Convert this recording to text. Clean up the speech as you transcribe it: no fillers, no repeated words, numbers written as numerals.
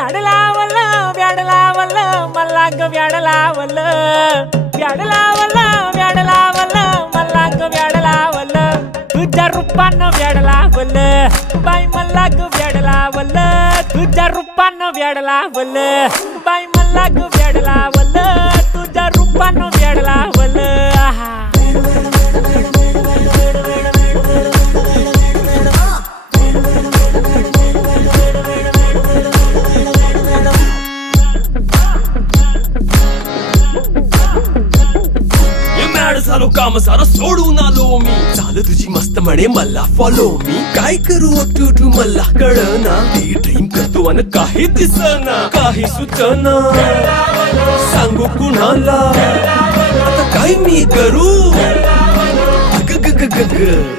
व्याड लावलं मला ग व्याड लावलं व्याड लावलं मला ग व्याड लावलं तुझ्या रूपानं व्याड लावलं बाई मला ग व्याड लावलं तुझ्या रूपानं व्याड लावलं बाई मला ग व्याड लावलं तुझ्या रूपानं व्याड लावलं आहा झालो काम सारा सोडून आलो मी झालं तुझी मस्त म्हणे मला फॉलो मी काय करू टू मला कळना ते ड्रीम करतो आणि काही दिसना काही सुचना सांगू कुणाला आता काय मी करू ग ग ग ग